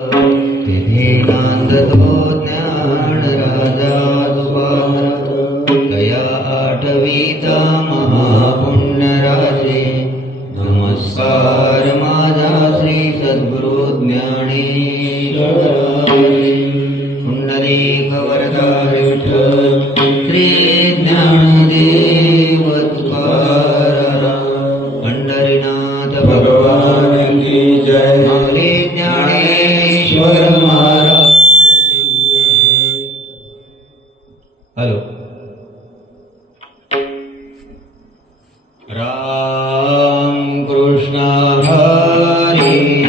तिथे नांदतो ज्ञानराजा कया आठवीता महापुण्यराजे. नमस्कार माझा श्री सद्गुरु ज्ञानेश्वराय. पुंडलिक वरदा विठ्ठल श्री ज्ञानदेव तुकाराम. पंढरीनाथ भगवान की जय. हरे ज्ञानेश्वर महाराज. हॅलो. राम कृष्ण हरी.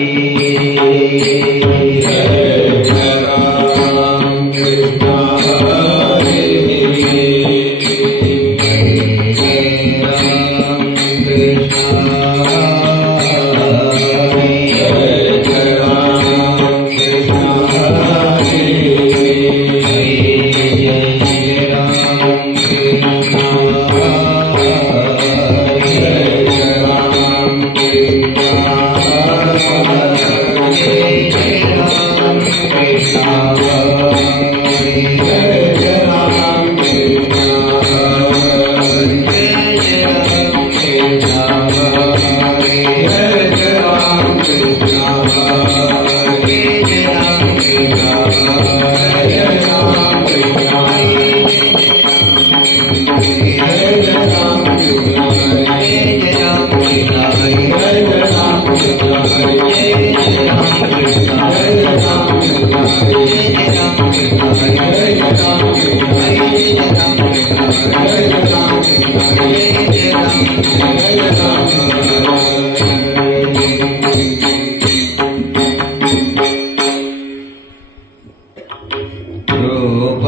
रूप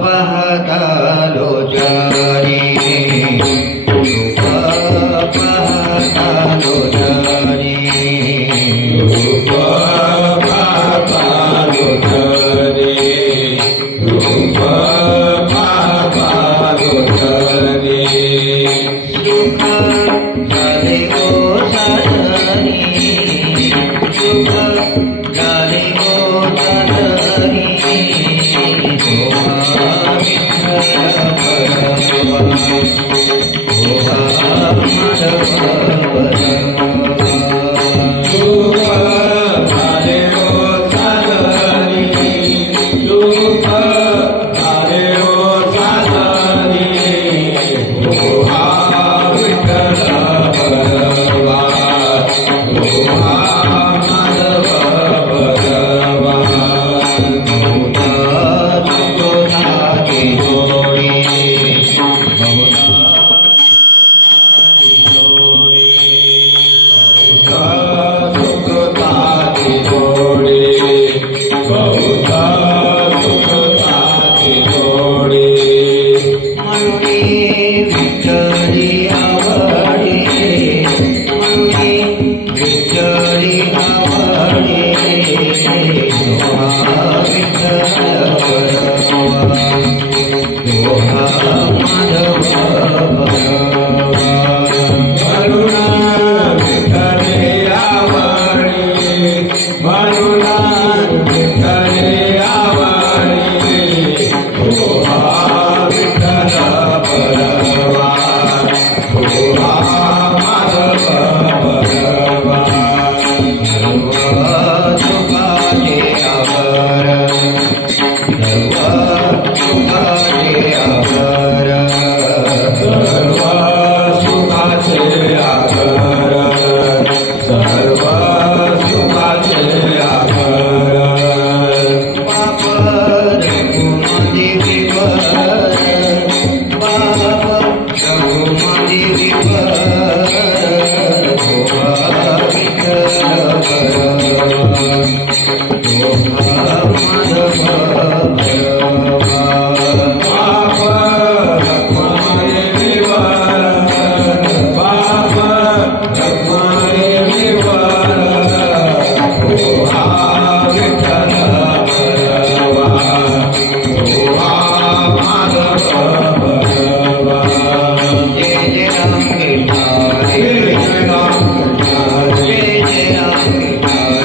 पाहता लोचारी. रूप पाहता लोचारी. रूप पाहता लोचारी. रूप पाहता लोचारी. सुख झाले गो साधनी. सुख झाले गो साधनी.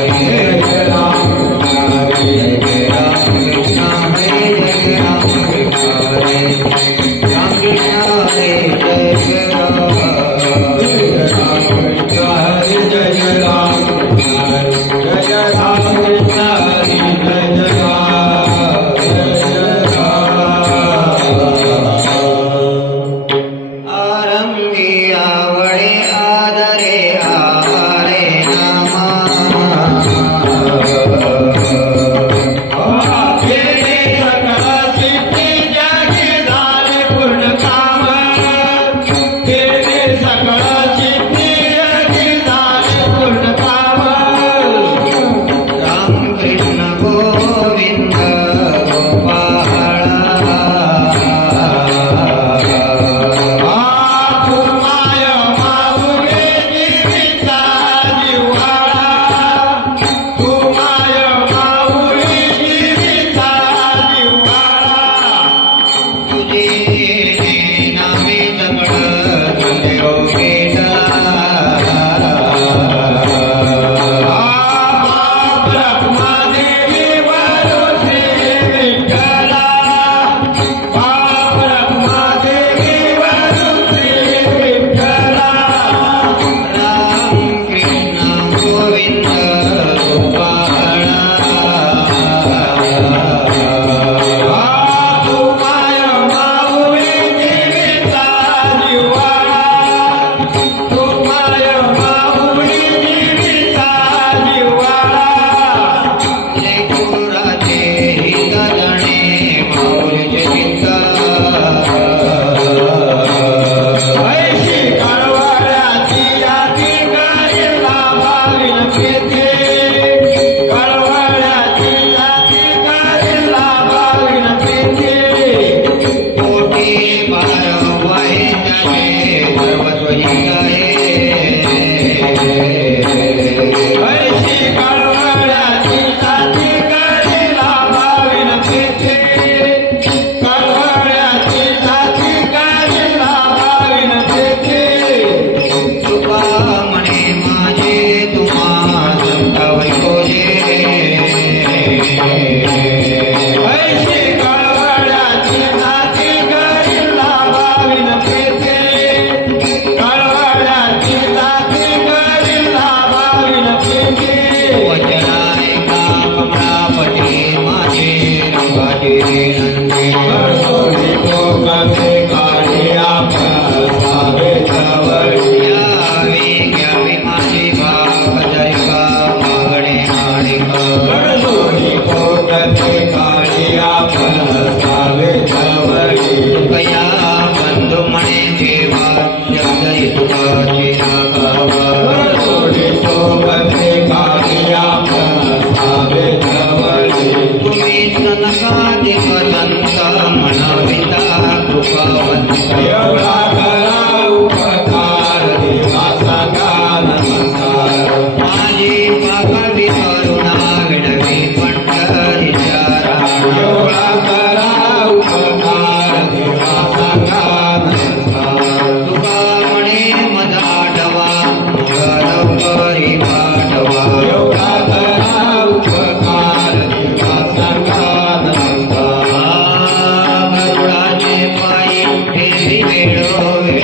Jai Ram कृष्ण हरी जय आरंगी आवडे आदरे आरे नामा केले सकळ सिद्धी जगी झाले पूर्ण काम केले सकळ सिद्धी जगी झाले पूर्ण काम राम कृष्ण गोविंद माय माऊली जीविता जिव्हाळा तू माय माऊली जीविता जिव्हाळा तुझे नामे सगळं देव ब्रह्मादेवी वरो श्री विठ्ठला ब्रह्मादेवी वरो श्री विठ्ठला राम कृष्ण गोविंद तू माय माऊली जीविता जिव्हाळा तू माय माऊली जीविता जिव्हाळा लेकुराचे हित जणे माऊलीचे चित्त ऐशी कळवळ्याची यादी गायला भाविन पेथे कळवळ्याची यादी गायला भाविन पेथे कोटी पार वाहे त्याचे सर्वस्व हिंगाये ऐशी कळवळ्याची यादी गायला भाविन पेथे कळवळ्याची यादी गायला भाविन पेथे तुका म्हणे माझे तुम्हा संतावरी कोजे ऐशी कळवळ्याची नाती गरिला भाविन पेथे कळवळ्याची नाती गरिला भाविन पेथे वचनाय का कमळापती माझे रंगाचे नंदी सोडी तो कसे काढी आपण सावे जवळी यावी घ्यावी माझी बाप जरिका मागणे माडिका सोडी तो कसे काढी आपण सावे जवळी कया बंधू म्हणे देवा शब्द तुकाची नागावा सोडी तो कसे काढी आपण सावे जवळी तुम्ही नकाधिक संत म्हणाविता कृपावंत एवढा करा उपकार देवा सांगा नमस्कार माझी पाकवी करुणा विडवी पंढरीच्या रामा एवढा करा उपकार देवा सांगा नमस्कार तुका म्हणे मजा आठवा लवकरी पाठवा एवढा करा उपकार देवा सांगा नमस्कार गरुडाचे पायी फेरी वेळो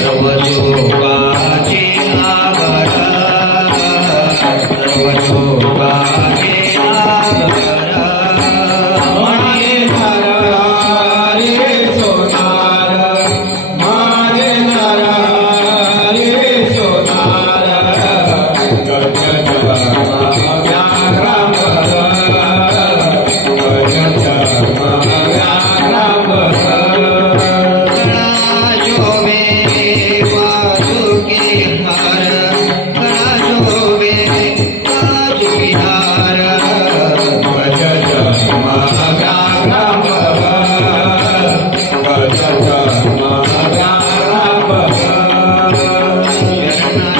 सर्व शोभाचे आभर सर्व शोभाचे आभर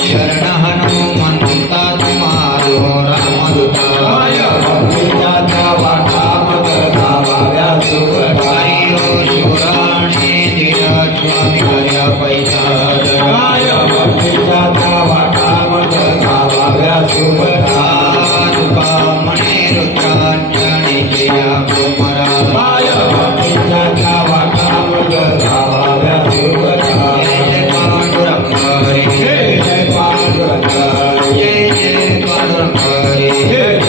शरण हनुमंता तुम्हारो रामदूता हरिओ शिवराणे दिया स्वामी हरिया पैसा मणे रुद्रांजने जया कुमरा जय पांडुरंग जय जय पांडुरंग हरी जय जय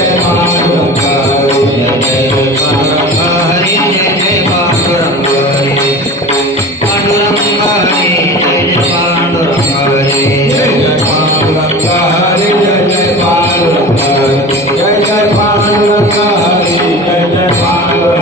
पांडुरंग हरी जय जय पांडुरंग हरी पांडुरंग हरी जय जय पांडुरंग हरी जय जय पांडुरंग हरी जय जय पांडुरंग हरी जय जय पांडुरंग हरी जय जय पांडुरंग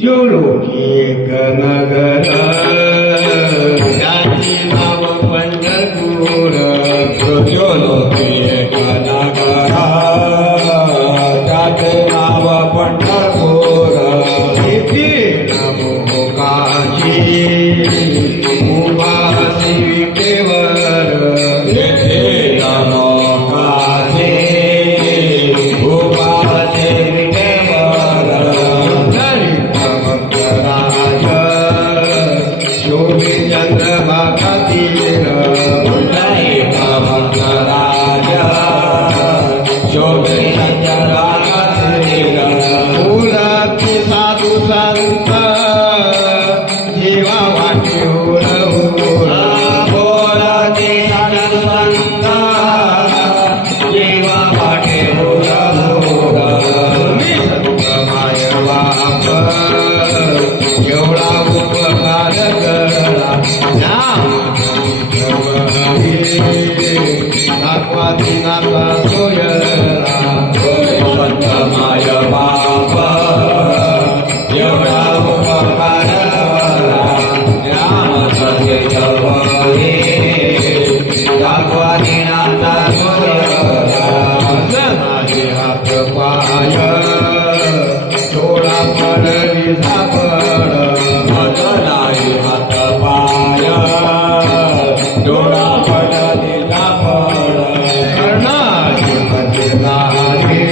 ज्योलोकी एक नगर त्याची नाव पंढरपूर ज्योलोकी एक नगरा त्याचे नाव पंढरपूर येथे नमो काशी उभासी विटेवर येथे नमो काशी उभासी विटेवर राज शोभे चंद्रभागा तीर पुंडलिक भक्तराज शोभे चंद्रभागा तीर फुलाची साधू संत जीवा वाटी बोलाचे साधू संत जीवा वाटे मी संत माय बाप एवढा उपकार करा दाखवा दिनाचा सोयरा संत माय बाप एवढा उपकार राम सत्य जवळे दाखवा दिनाचा जनाचे हात पाय थोडा पडली झापड भजनाई हात पाय डोळा पडली झापड कर्णाची मजदारी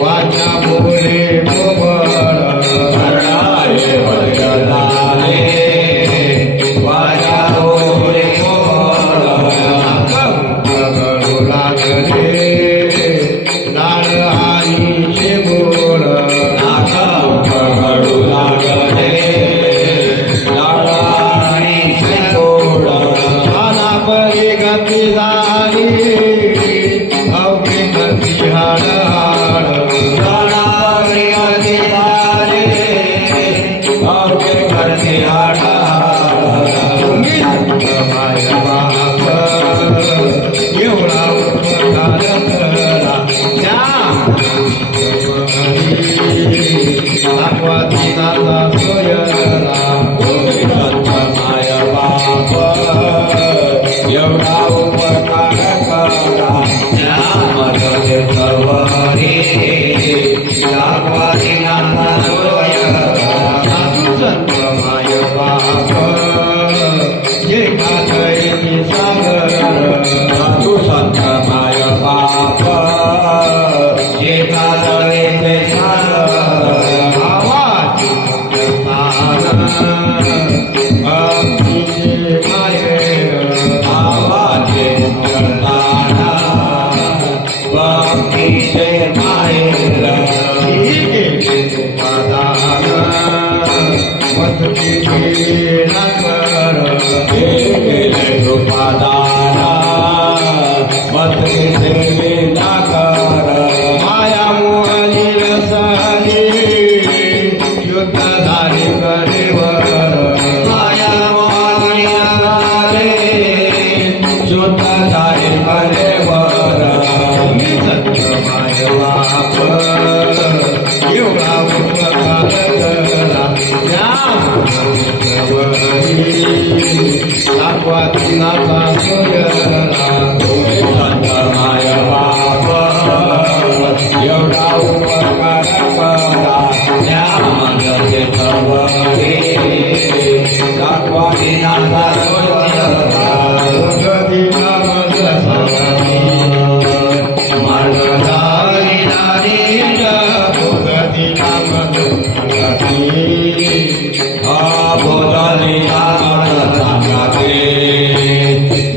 वाचा बोले गोबड कर्णाये भजनाले वाजा बोले मोड कंकळू लागले लाड आईचे बोल घडू लागले लाडाणी गोड छाना परी गती झाली अवघी गती हाड हाड लाडावरी अधिकारे अवघे घरचे आडा तुम्ही संत माय बाप एवढा उपकार करा दाखवा दिनाचा सोयरा संत माय बाप एवढा उपकार करा मदते तवरी दाखवा दिनाचा सोयरा साधू संत माय बाप जे गाथैनी सागर साधू संत माय बाप जे कादळेचे सागर आवाजी भक्तीचे मायेर आवाजे मुक्ताना भक्तीचे माहेर हे गेले कृपादाना मस्तीचे विनाकर माया मोहनी रसाली युद्ध झाले करेवर माया मोहनियाले शुद्ध झाले करेवर मी संत माय बाप एवढा उपकार करा दाखवा दिनाचा सोयरा संत माय बाप एवढा उपकार करा त्या मदते तवरे दाखवा दिनाचा सोयरा मार्गधारी नारीच भोगती नामद बोलली नामद सांगते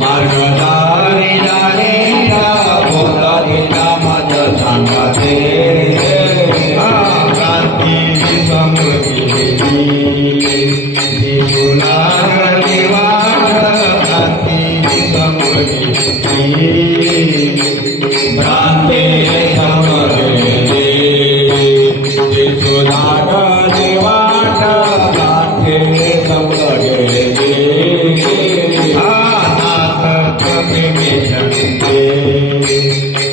मार्गधारी जाणे बोलली नामद सांगते क्रांती समृद्धी दिसू लागली वाट क्रांती समृद्धी भ्रांते समजले ते सुधागले वाट भ्रांते समजले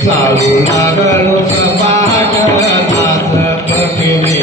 चालू लागलो सपाट नाच कपिले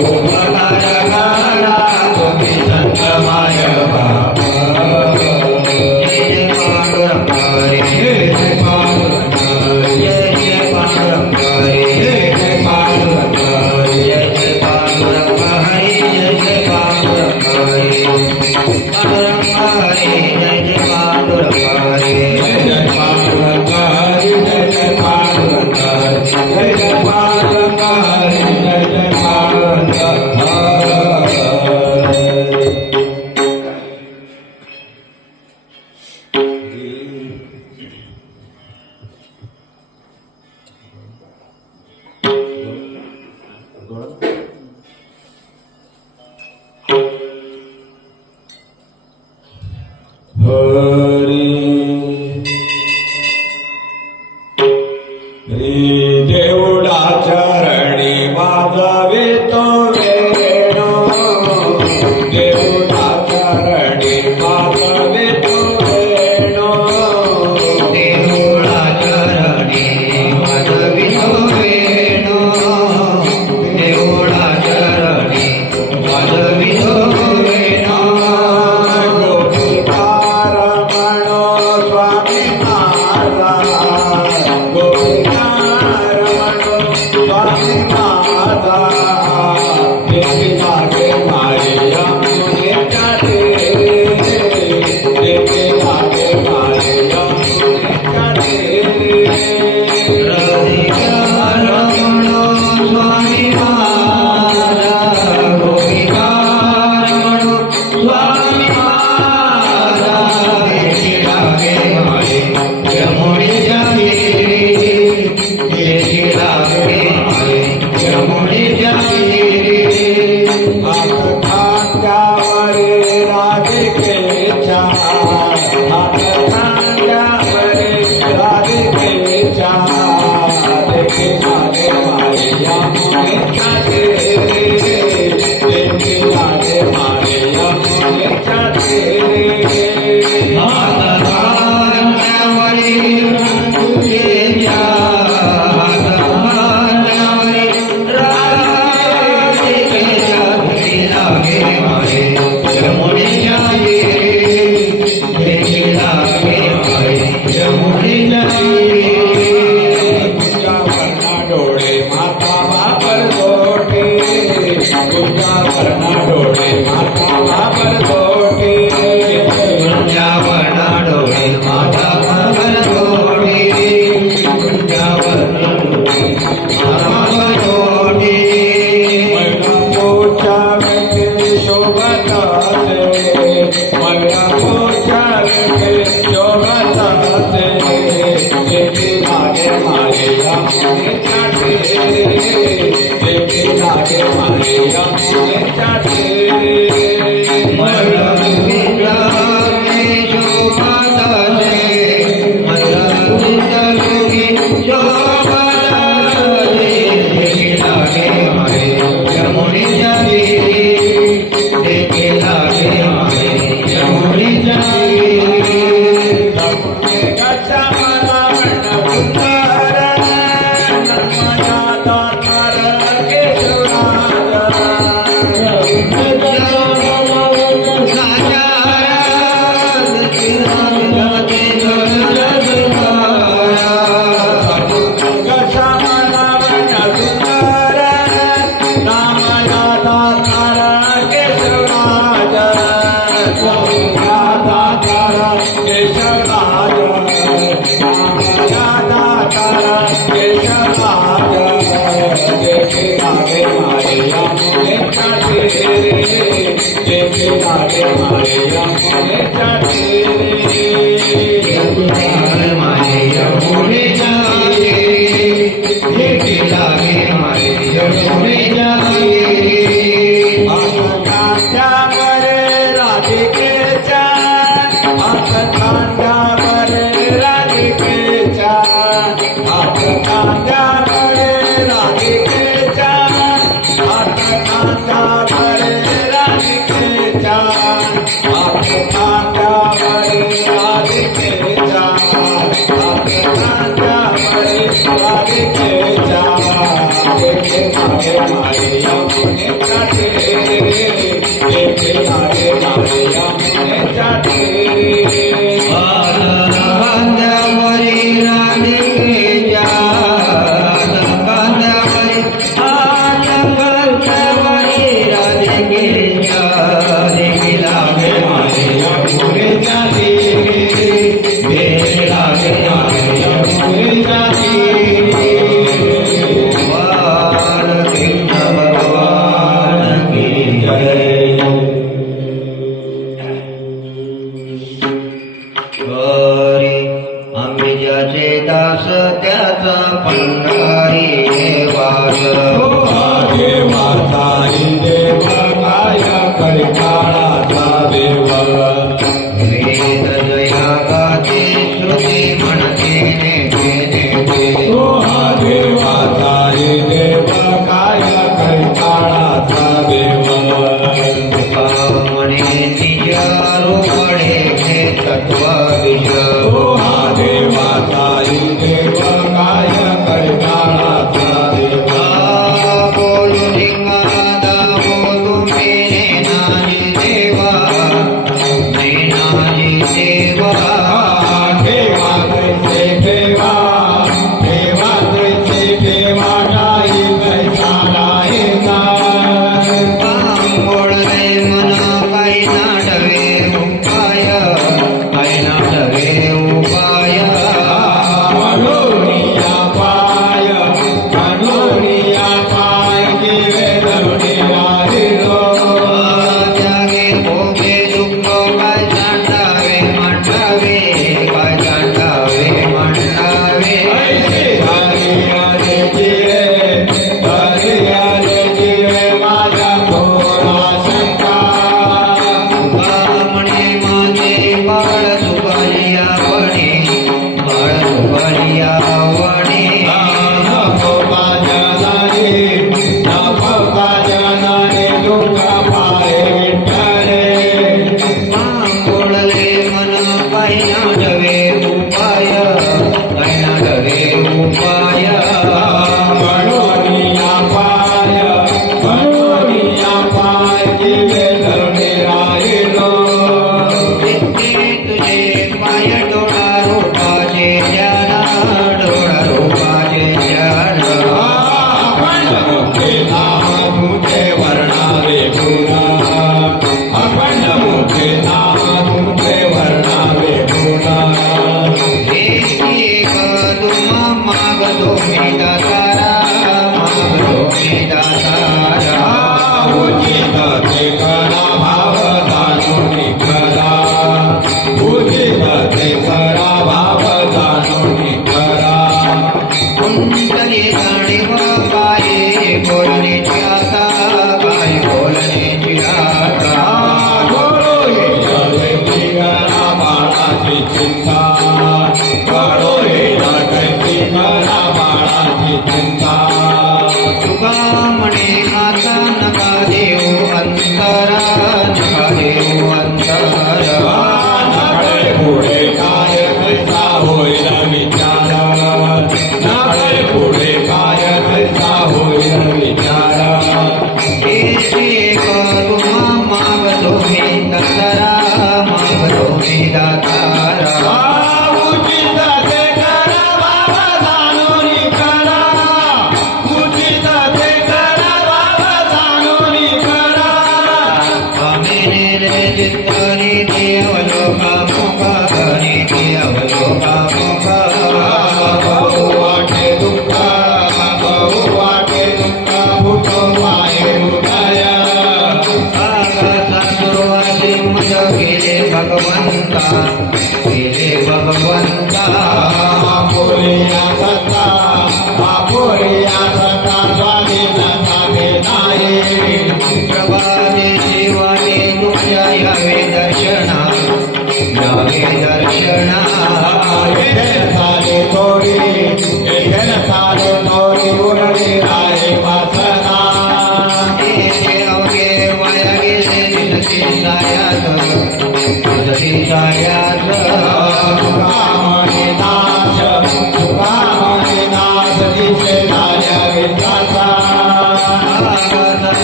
उपकार करा तुम्ही संत माय बाबा जय पांडुरंग हरी जय पांडुरंग हरी जय पांडुरंग हरी जय पांडुरंग हरी जय पांडुरंग हरी जय पांडुरंग हरी पांडुरंग हरी जय पांडुरंग हरी जय पांडुरंग हरी जय पांडुरंग हरी जय पांडुरंग हरी जय पांडुरंग हरी देवडा चरणी वाजवे तो वेणू देवडा चरणी वाजवे तो वेणू देवळा चरणी वाजवितो वेणू देवळा चरणी वाजवितो वेणू गोपिकार म्हणो स्वामी महाराज गोपिकार म्हणो स्वामी महाराज देखी लागे मारिया मुने काटे देखी लागे मारिया मुने काटे रविकार म्हणो स्वामी महाराज गोपिकार म्हणो स्वामी महाराज देखी लागे मारे यमुनेच्या तीरी देखी लागे मारे यमुनेच्या तीरी हात खांद्यावरे राधिकेच्या हात खांद्यावरे राधिकेच्या देखी लागे मारिया मुने काटे देखी लागे मारिया मुने काटे हातधारणावरी राधिकेच्या हातधारणावरी राधिकेच्या देखी लागे मारे यमुनेच्या तीरी देखी लागे मारे यमुनेच्या तीरी तुझ्या वर्णा डोळे माता बाबर गोटे तुझ्या वर्णा डोळे माता बाबर गोटे कुंजावर डोळे माता बाबर डोळे कुंजावर डोळे माता डोळे मयूरा पोचा व्यक्ती शोभत असे मयूरा पोचा व्यक्ती शोभत असे देखी लागे मारिया मुने काटे देखी लागे मारिया मुने काटे राधिकेच्या यमुनेच्या तीरे येथे आले लाले यमुनेच्या तीरे कांद्यावरी राधिकेच्या कांद्यावरी जंगलच्यावरी राधिकेच्या देवी लागे आले यमुनेच्या तीरे देवी लागे यमुनेच्या तीरे कृष्ण भगवान की जय हरी आम्ही ज्याचे दास त्याचा पंढरी वास देवाचा देव काय कळकाळाचा देव वेद जया गाते श्रुती म्हणते नेते नेते तो हा देवाचा देव काय कळकाळाचा देव म्हणे तिच्या रोपडे घे तत्व विष तो हा देवाचा देव काय कळकाळाचा देव बोलू लिंगादा बोलू मेरे नाजी देवा नाजी देवा देवा कैसे देवा देवा कैसे देवा नाही कैसा राहेगा बोलणे मन काही नाडवे उपाय काही नाडवे उपाय मनोनिया पाय देवे धरुणी राहिलो जागे भोगे दुःख काय सांडावे मांडावे काय सांडावे मांडावे ऐसे हरियाले जिरे माझ्या थोरा शंका म्हणे माझे बाळ सुबलिया वणे बाळ सुबलिया वणे नको काजनाने दुःखा पाय विठ्ठले बोलले मन काही नाडवे उपाय काही नाडवे उपाय मनोनिया पाय जिवे धरुणी राहिलो तुझे पाय डोळा रूपाचे ज्ञान डोळा रूपाचे ज्ञान मुखे नाम तुझे वर्णावे गुणा अखंड मुखे नाम तुझे वर्णावे गुणा एक तुम्हा मागतो मी दातारा मागतो मी दातारा उचित ते करा भाव जाणून करा उचित ते करा भाव जाणून करा कुंडली जाणीव काय बोलण्याची आता काय बोलण्याची आता बाळाची चिंता करो बाळाची चिंता तुका म्हणे आता नका देऊ अंतरा नका देऊ अंतरा नाळे पुढे काय कैसा होईल विचार नाळे पुढे काय कैसा होईल विचार एक तुम्हा मागतो मी दातारा मागतो मी दातारा उचित ते करा बाबा जाणून करा उचित ते करा बाबा जाणून करा मेरे चित्तनी देवलोका मुखानी देवलोका मुखा बहु वाटे दुःख भूत माये हृदय सुरुवाती मज गेले भगवंता आपुलिया सत्ता स्वामी नसावे नाही प्रभाते शिवाने तुझ्या यावे दर्शना साले थोडी उरली राहे वासना अवघे वाया गेले सायात तुकामणी नाश दिसे झाल्या विचासा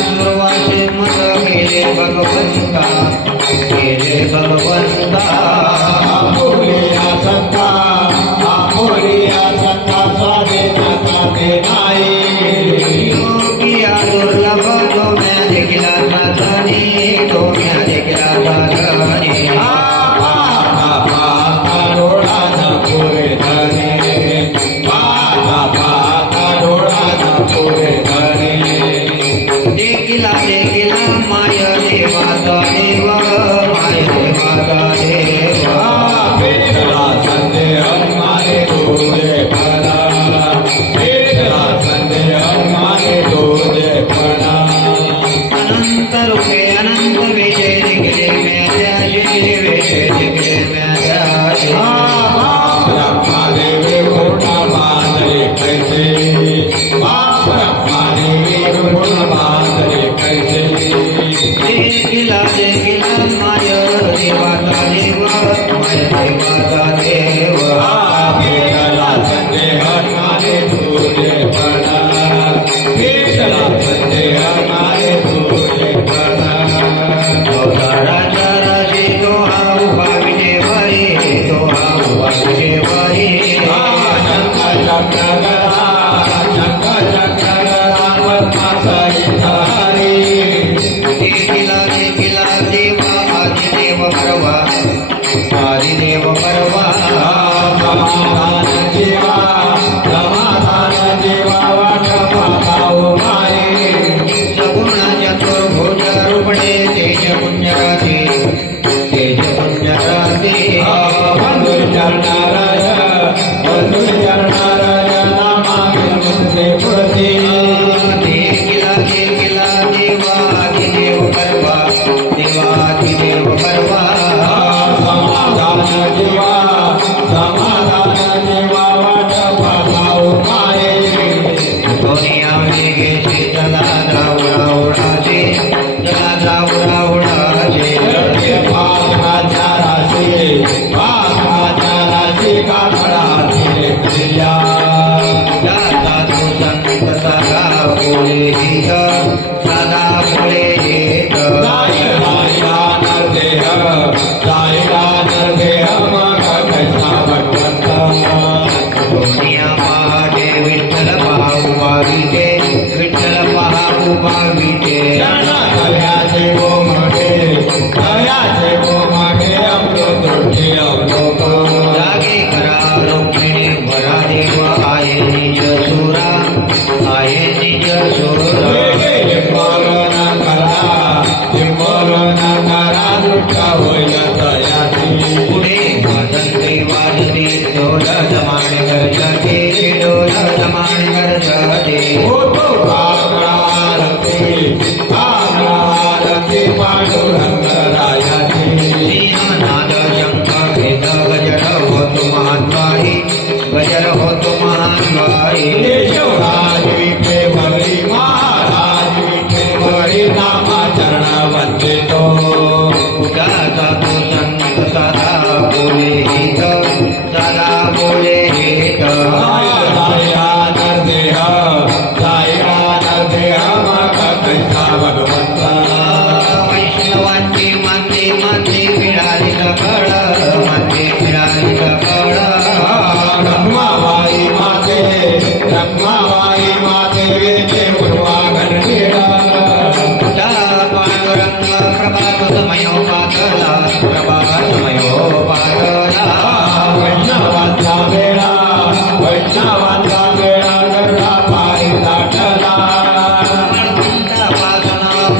सुरवासे मत केले भगवंता केले भगवंता आपुलिया सत्ता स्वाधीनता ते नाही योगिया दुर्लभ तो म्या देखिला साधनी तो म्या देखिला साधनी पाता डोळा न पुरे धने पाता डोळा न पुरे धने देखिला देखिला माय देवाचा देव माय देवाचा देव भेटला संदेह मारे तुझे फळा भेटला संदेह मारे तुझे फळा अनंत रूपे अनंत विषय निघले म्याच्याचे विषय निघले म्याच्याचे ब्रह्मादेवी पूर्ण बांधले कैसे ब्रह्मादेवी पूर्ण बांधले कैसे देखिला देखिला माय देवाचा देव माय देवाचा देव भेटला संदेह मारे तुझे फळा भेटला संदेह मारे तुझे फळा राजा राजे तो हा उभा विजेवरी तो हा उभा विजेवरी देखिला देखिला देवा आदिदेव परवा आदिदेव परवा सगुण चतुर्भुज रूपणे तेज पुण्यराजे तेज पुण्यराजे देखिला देखिला देवा आदिदेव परवा देवादिदेव परवा दुनिया वेगे से चला जाऊडा उडाचे चला जाऊडा उडाचे जाता तो संत सदा बोले हित सदा बोले हित दुनिया पहाटे विठ्ठल पाहू भाविके विठ्ठल पाहू भाविके जागे करा रुक्मिणी भरा देव आहे निज सुरा आहे निज सुरा पुढे वाजते वाजते डोल जमाण गरजते डोल जमाण गरजते सिंहनाद शंख भेद गजर होतो महाद्वारी गजर होतो महाद्वारी जाता तो संत सदा बोले हित सदा बोले हित वैष्णवांची माते माते मिळाली कळ माते मिळाली कळ रखमाबाई माते वेचे पूर्वागण पांडुरंग प्रभात समयो पातला प्रभात समयो पातला वैष्णवांचा वेळा गरुडा पायी दाटला पासून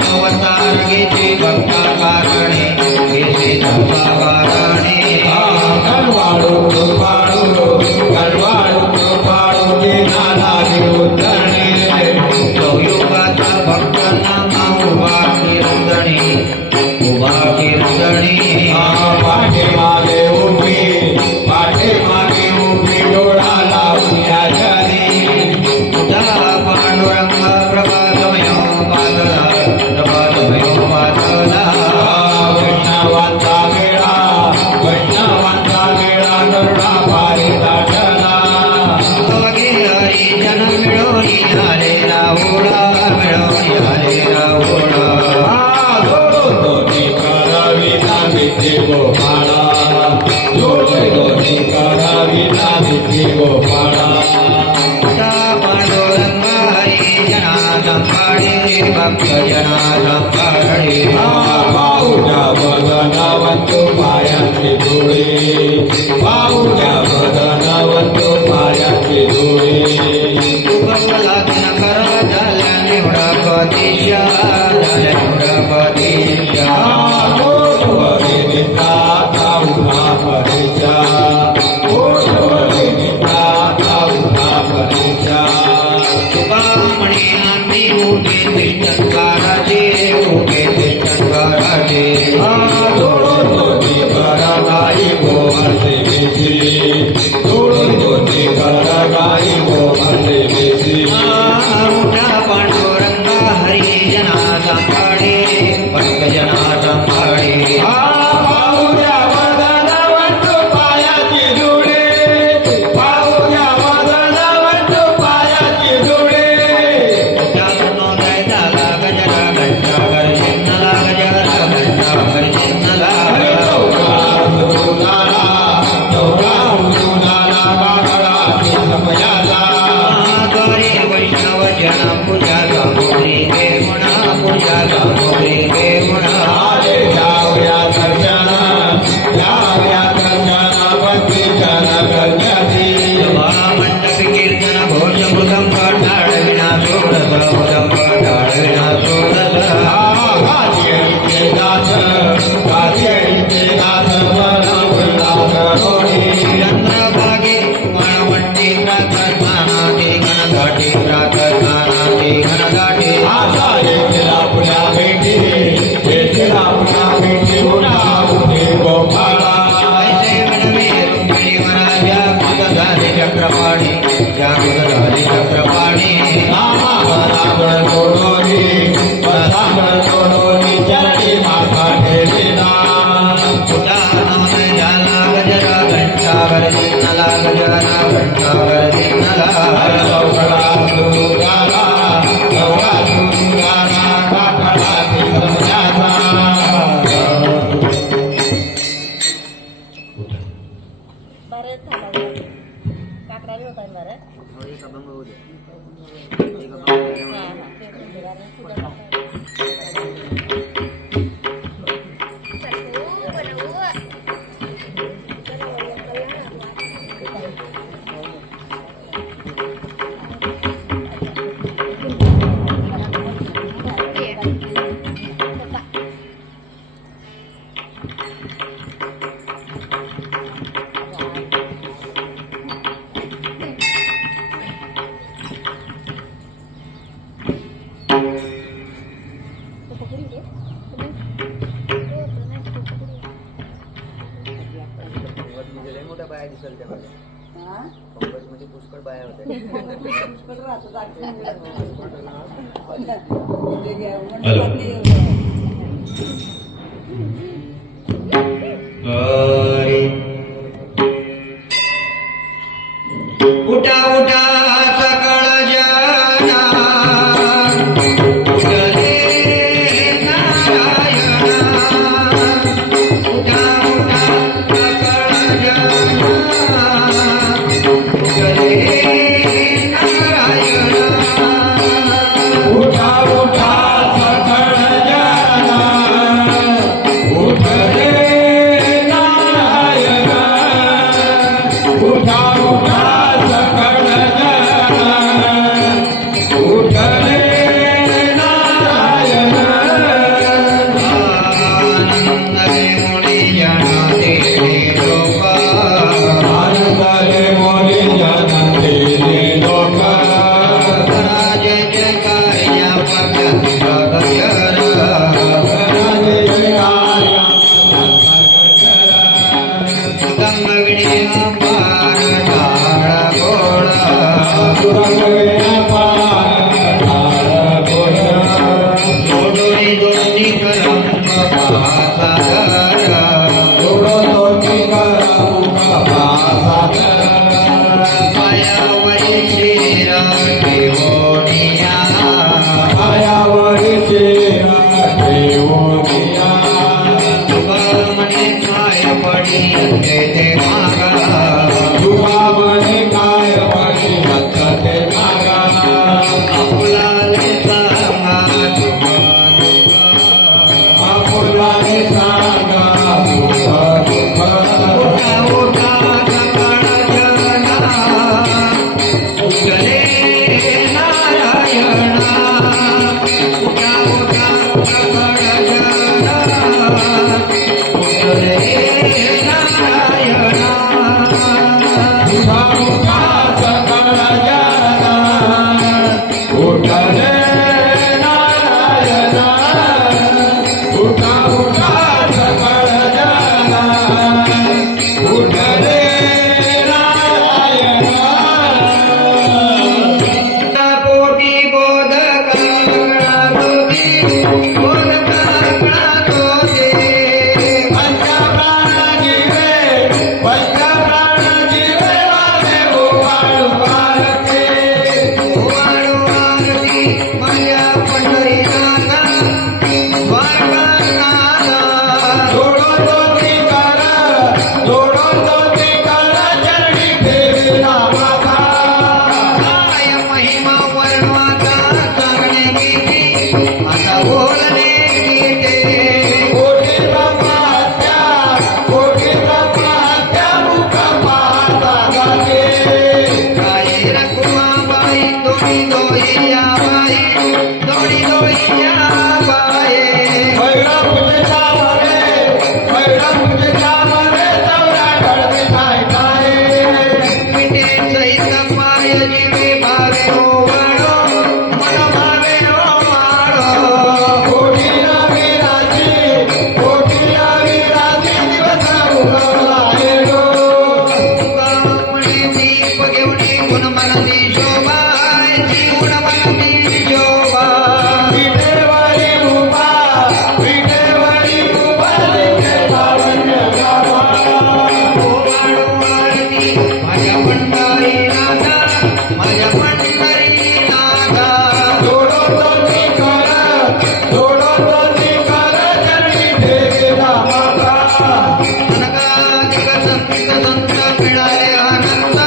अवतारगेचे भक्ताकारणे केसे धर्माकारणे कनवाळू कृपाळू जे नाना विरुद्धणे युगाचा भक्तांना उभा किरंजणी पाठे मागे उभी डोळा लावून या जरी पांडुरंग प्रभातमय पातला वैष्णवांचा मेळा गरुडा पारी दाटला वगे हरी जन मिळवणी आलेला ओढा मिळवणी आलेला ओढा दोन्ही करावी नाविती गोपाळा दोन्ही करावी नाविती गोपाळा पांडुरंग हरी जना संभाळे भक्त जना संभाळे पाऊल्या बदनावंतु पायाची धुळे पाऊल्या बदनावंतु पायाची धुळे लागन कर झाल्या निवडा पतिशा झाल्या निवडा पतिशा कोटवरी निताता उभा परीक्षा कोटवरी निताता उभा परीक्षा तुकामणी आम्ही उठे तिष्ठनकाराचे उठे तिष्ठनकाराचे दोडून दोन्ही करा गाई गोमासे बेसी दोडून दोन्ही करा गाई गोमासे बेसी मोठा पांडुरंग हरी जना संभाळे भक्त जना संभाळे पाऊल्या वदनावंतु पायाची धुळे पाऊल्या वदनावंतु पायाची धुळे जागरणो दैताला गजरा घंटा गरजिन्नला गजरा घंटा गरजिन्नला गौरी वैष्णव जन पूजा गामोरी गे गुणा पूजा गामोरी गे गुणा मंडप कीर्तन घोष मृदम पठाळ विना सोडस मृदम पठाळ विना सोडस चंद्रभागे वणवंटी प्रातस्नानाते घनघाटे प्रातस्नानाते घनघाटे ऐसे विनवे रुक्मिणी वराजा कुदधारी चक्रपाणी त्या कुदधारी चक्रपाणी झाला गजरा घंटा गरजिन्नला गजरा घंटा गरजिन्नला बरं झालं काकडा बी होता बरं मध्ये पुष्कळ बाया उठा उठा सकळ जना उठले नारायणा उठा उठा सकळ जना उठले नारायणा उठा उठा सकळ जना सुरगया पार जोडोनी दोन्ही करंग पासागरा पायावरी शिरा ठेवोनिया तुकामणे काय पडी ते मागा आपुलाले सांगा उठा उठा सकाळ जना उठले नारायणा उठा उठा सकाळ जना उठले नारायणा पोटी बोधक माझ्या पंढरीनाथा काय महिमा वर्णवाचा सांगणे किती आता बोलणे किती काय रखुमाबाई दोडी दोहिया बाई दोडी दोहिया बाई पिठे सहित पाय जीवे भावे ओवाळो मन भावे ओवाळो तुकामणे दीप घेऊनी गुण मनती शोभा गुण मनती शोभा ओवाळो आरती माझ्या पंढरीनाथा माझ्या पंढरीनाथा अनगाधिक संत संत मिळाले आनंद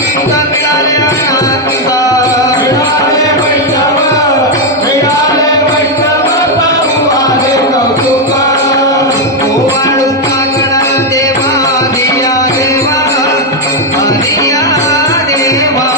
संत मिळाले आनंद ओवाळू काकडा देवा दिया देवा दिया देवा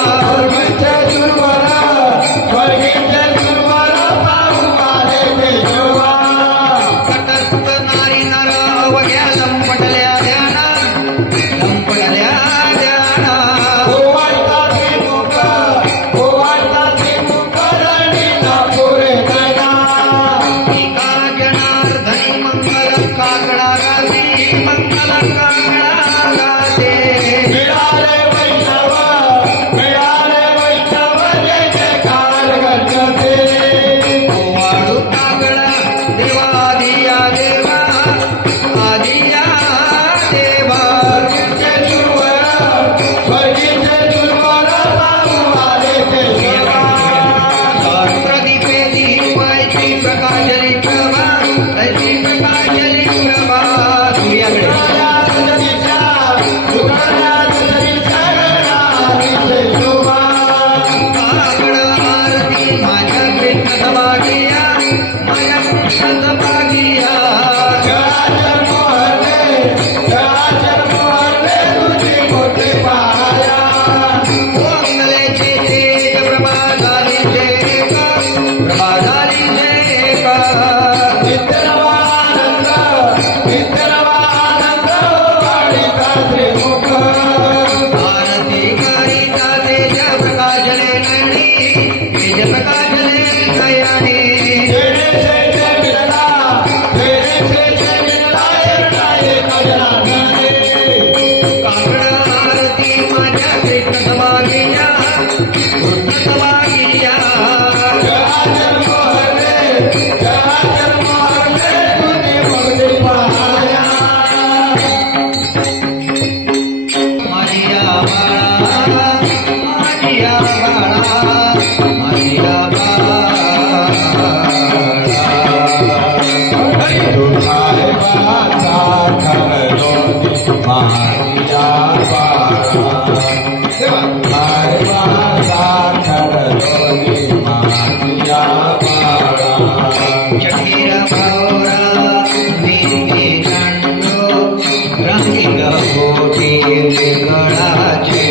माझिया तुझाय वाचा खरलो माया तुझाय वाचा खरलो माया चकीर भावरा मी जाणलो रंगील होती गळाचे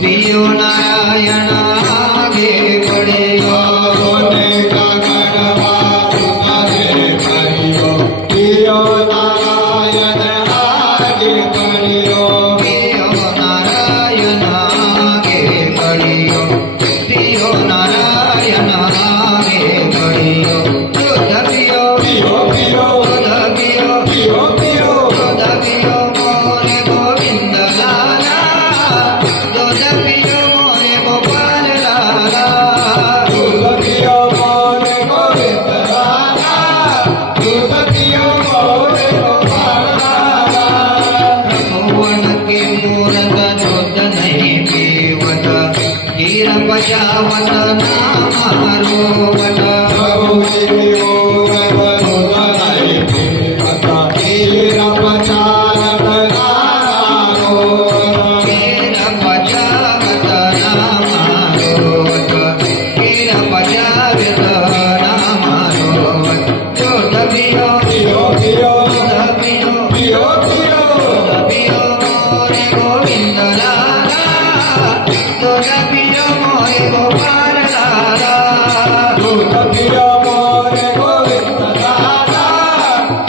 पियो नारायण आगे बढ़ेगा सोने का गढ़वा तुम्हारे भरियो पियो नारायण मारुवत कीर पचावत नामारोवत कीर पचावत नामारोवत दूध पियो दूध पियो दूध पियो मोरे गोविंद लाला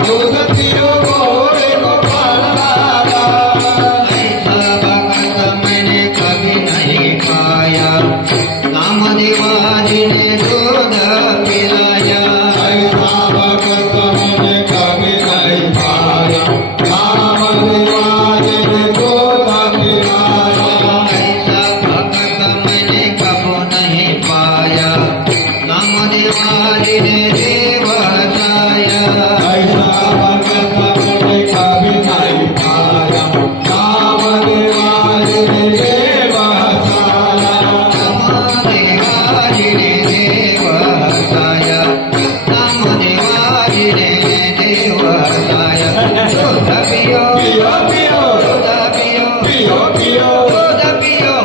दूध पियो मोरे गोपाल लाला ऐसा भगत मैंने कभी नहीं पाया नामदेवाजी ने दूध पिलाया ऐसा भगत मैंने कबो नहीं पाया नामदेवाजी ने देव हसाया नामदेवाजी ने देव हसाया नामदेवाजी ने देव हसाया दूध पियो दूध पियो दूध पियो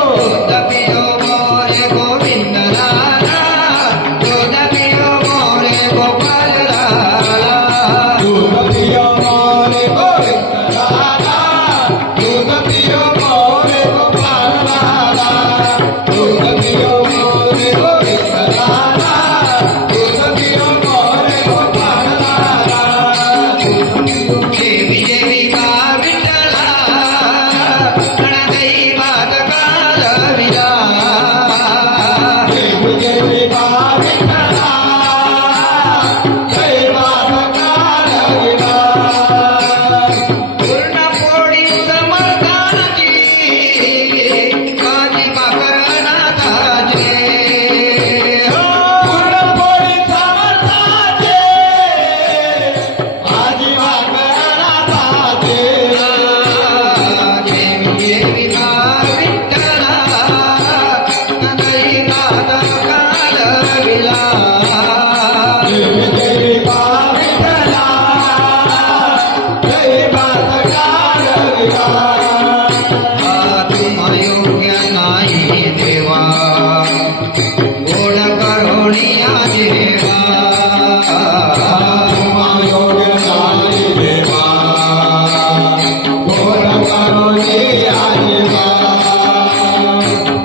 दूध पियो मोरे गोविंद लाला दूध पियो मोरे गोपाल लाला देवी देवी बा विठ्ठला गणदैवात कालविला पूर्ण पोळी समर्थाची माझी मकरनाथाचे देवी देवी बा विठ्ठला गणदैवात कालविला तुम योग्य नाही देवा गोड करुणिया देवा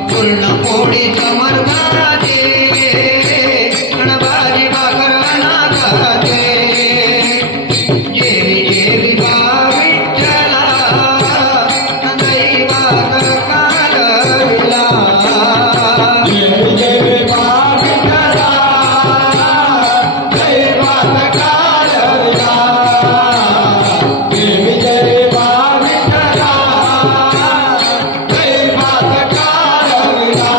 पूर्ण पोळी समर्थाचे गणबाजी मकरनाथाचे देवी देवी बा विठ्ठला दैवात कालविला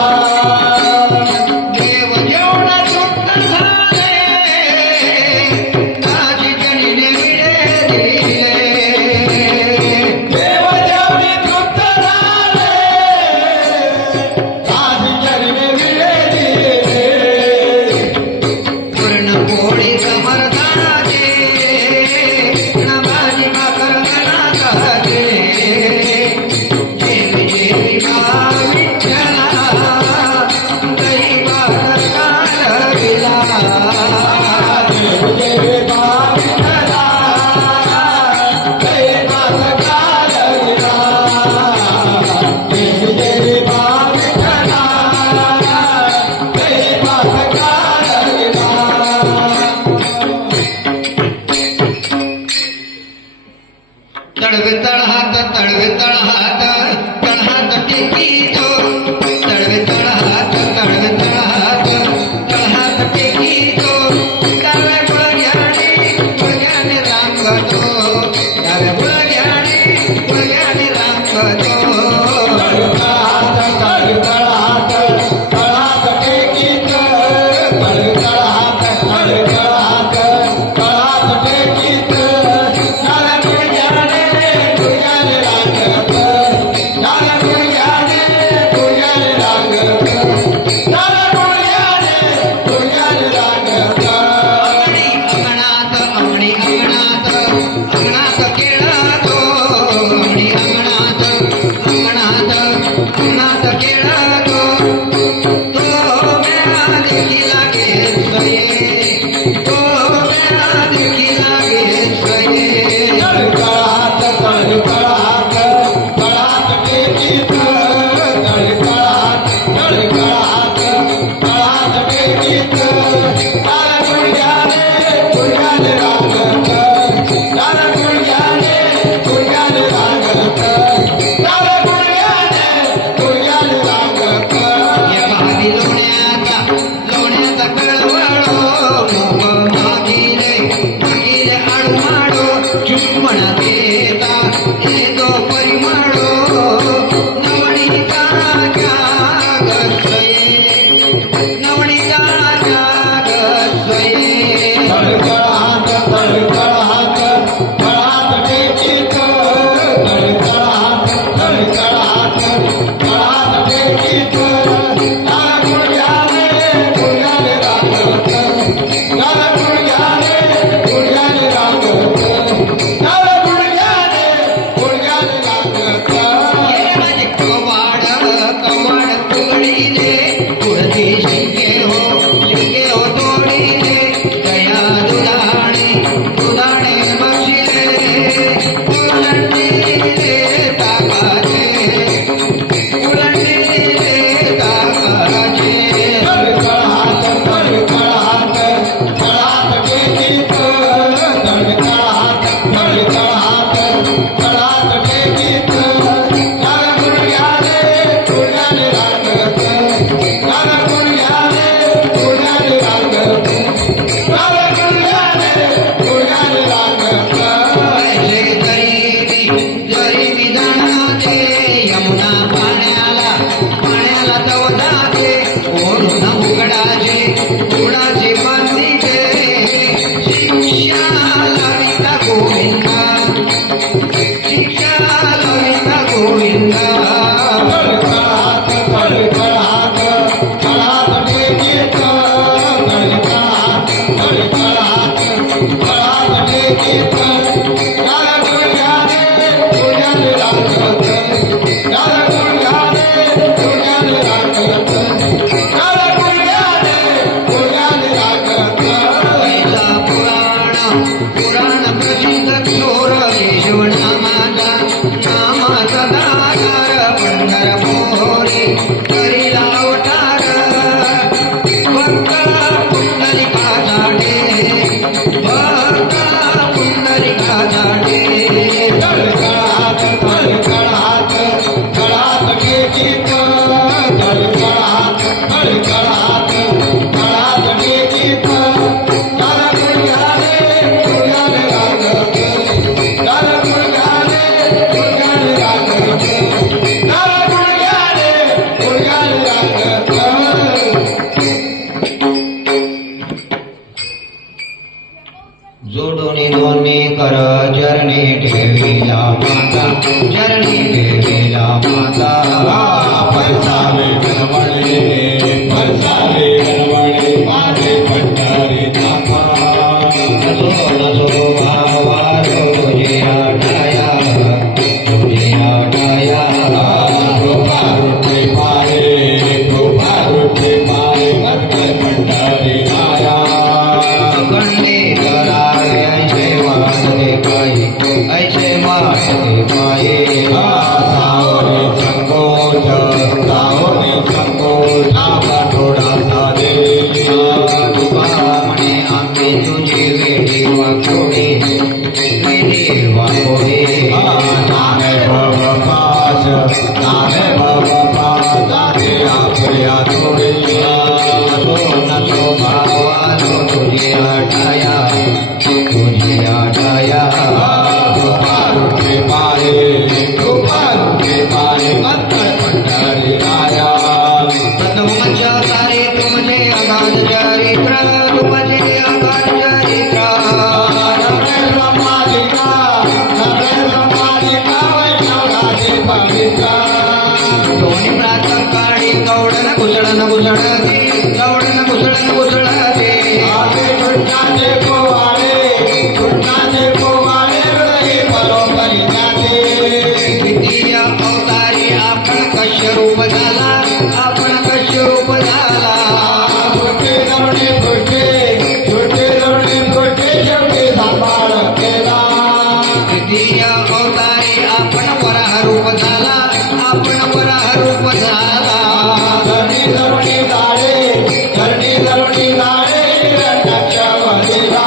देव जेवढा सुख झाले दाजी जणीने विडे दिले पूर्ण पोळी समर्थाचे गणबाजी मकरनाथाचे देवी देवी बा विठ्ठला दैवात कालविला तळवे तळहात तळहात टेकीतो तळवे तळहात तळहात टेकीतो डाव्या गुळघ्याने रांगतो डाव्या गुळघ्याने रांगतो टेकीत माडो चुम्बन देता येतो परिमाडो नवनीता जाग स्वये नवनीता जाग स्वये तळतळात तळतळात तळात टेकीत तळतळात तळतळात तळात टेकीत लाल गुडघ्याने गुडघ्याने रांगत लाल गुडघ्याने गुडघ्याने रांगत लाल गुडघ्याने गुडघ्याने रांगत माझे कवाड कवाड तुगडीने तुळशी शिंके हो तोडीने दया दुधाणे दुधाणे बक्षिले उलंडीले ताकाचे उलंडीले ताकाचे तळतळात तळतळात तळात टेकीत तळतळात तळतळात तळात टेकीत लाल गुडघ्याने गुडघ्याने रांगत लाल गुडघ्याने गुडघ्याने रांगत लाल गुडघ्याने गुडघ्याने रांगत ऐसे जरी मी जाणाचे यमुना पाण्याला तव जाते ओढून उघडाचे उडाचे बांधीचे शिक्षा ललिता गोविंदा शिक्षा ललिता गोविंदा तळतळात तळतळात तळात टेकीत तळतळात तळतळात तळात टेकीत लाल गुडघ्याने गुडघ्याने रांगत लाल गुडघ्याने गुडघ्याने रांगत लाल गुडघ्याने गुडघ्याने रांगत ऐसा पुराण प्रसिद्ध चोर केशवनामाचा नामाचा दातार पंढरपुरी करीला अवतार भक्त पुंडलिका झाडे भक्त पुंडलिका झाडे तळतळात तळतळात तळात टेकीत तळतळात तळतळात तळात टेकीत लाल गुडघ्याने गुडघ्याने रांगत लाल गुडघ्याने गुडघ्याने रांगत लाल गुडघ्याने गुडघ्याने रांगत जोडोनी दोन्ही कर चरणी ठेविला माता चरणी ठेविला माता परसावे गणवणे परसावे गणवणे माझे पंढरी नाथा नजो नजो भावारो तुझे आठाया तुझे आठाया कृपा रुठे पारे माझे पंढरी आया कंडे कराय ऐसे वाटते पाये सावने संकोच आपला थोडासा दे तुका म्हणे आम्ही तुझी वेडी वाकोडे नामे भव पाश जाते आपल्या थोडी नसो भावानो तुझे आठाया कृपा रुठे पारे मंत्र पंढरी आया प्रथम तारे तुमचे अगाध चरित्र तुमचे अगाध चरित्र नवे ब्रह्मादिका वैष्णवाचे पवित्र दोन्ही प्रातः काळी गौडन घुसळन घुसळते गौडन घुसळन घुसळते आले कृष्णाचे पोवाडे हृदय बरोबरी जाते द्वितीय अवतारी आपण कश्य रूप झाला आपण कश्य रूप झाला फुटे रवणे शेवटी सांभाळ केला द्वितीय अवतारी आपण वराह रूप झाला आपण वराह रूप झाला धरणी धरुणी जाळे निरंताक्ष वदिला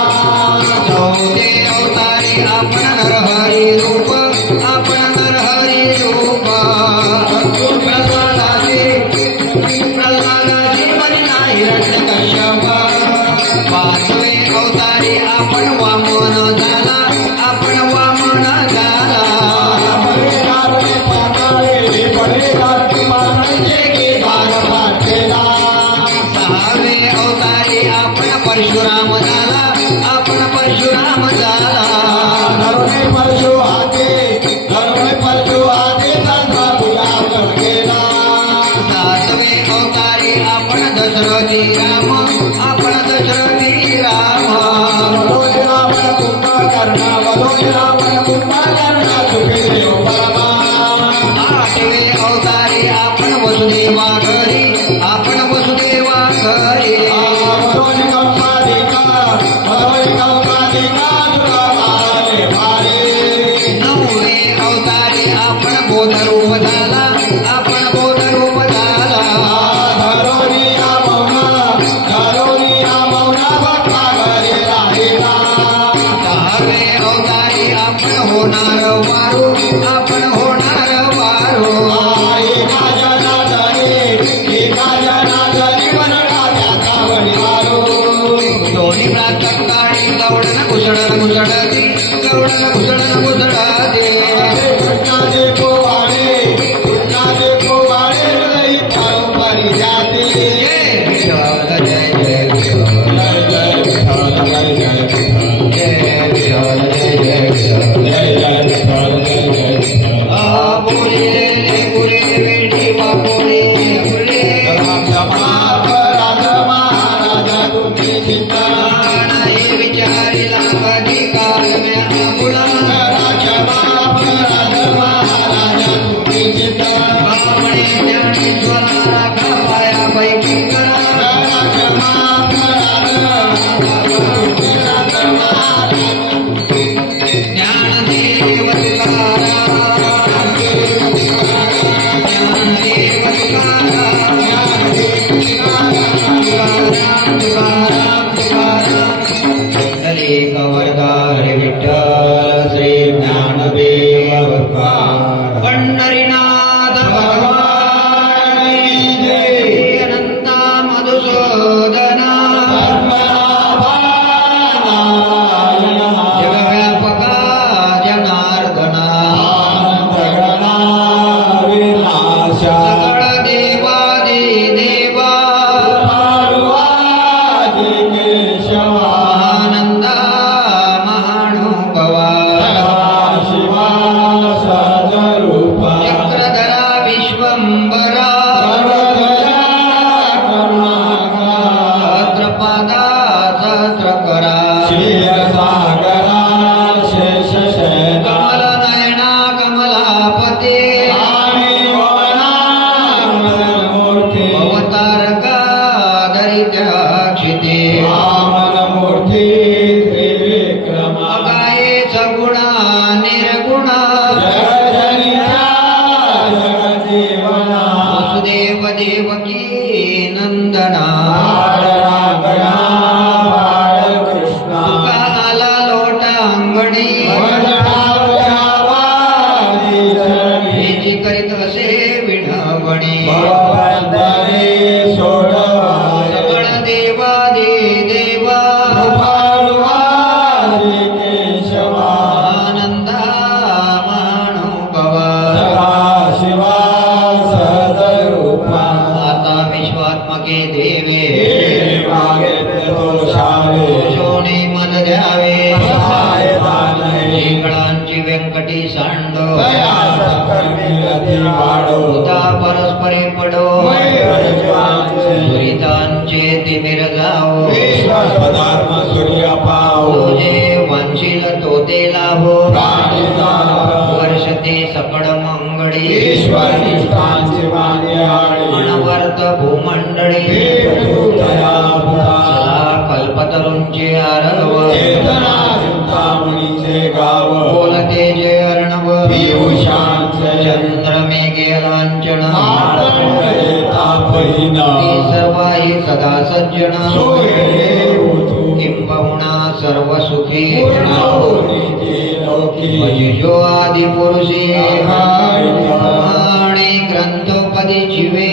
परशुराम झाला आपण परशुराम झाला धरुणे परशु हाते संसा गुलाब गेला सातवे अवतारी आपण दशरथी राम आपण दशरथी राम वधोनी रावण कुंभकर्ण सुखी देव परमा आठवे अवतारी आपण वसुदेवा घरी आपण वसुदेवा घरी वधोनी कंसाधिका सुराले भारी नववे अवतारी आपण बोधरूप झाला आपण बोधरूप झाला धरोनी मौना भक्ता घरी राहिला दहावे अवतारी आपण होणार वारू आपण होणार वारू एका जनार्दनी वनडा त्याचा वडिलारो दोन्ही प्रातः काळी गवडण घुसडण घुसडती गवडण घुसडण घुसडते कृष्णाचे पोवाडे हृदय परी जाते जय विठ्ठल जय जय विठ्ठल जय जय विठ्ठल जय जय विठ्ठल जय विठ्ठल जय जय विठ्ठल जय जय विठ्ठल बोले बोले बेटी बापोले बोले महाराजा तुम्ही चिंता नाही विचारिला कधी काल म्या मुळा महाराजा तुम्ही चिंता बामणे ज्ञानेश्वरा पाया पैकी करा ज्ञानदेव तुकारा ज्ञानदेव तुकारा कवरदार विठ्ठल श्री ज्ञानदेव पंढरीनाथ भगवान जय अनंता मधुसूदना जगव्यापका जनार्दना सकळ देवादी देवा आनंदा महानुभवा चक्रधरा विश्वंबरा सहस्रपादा सहस्रकरा कमल नयना कमलापते अवतारका दरिद्राक्षिते अगाये सगुणा निर्गुणा वसुदेव देवकी नंदना तुका आला लोटा अंगणी हेची करीत असे विणवणी सकळ देवादी देवा आनंदा मानुभवा आता विश्वात्मके देवे सोने मद द्यावे इंगळांची व्यंकटी सांडो होता परस्परे पडो दुरितांचे तिमिर जाओ तुझे वंशील तो ते लाभो वर्षते सकळ मंगळी अनवर्त भूमंडळी सदा कल्पतरूंचे आरव बोलते जे अर्णव चंद्र मेघे लांछन ती सर्वाही सदा सज्जन किंबहुना सर्व सुखी भजिजो आदि पुरुषे आणि ग्रंथोपदी जीवे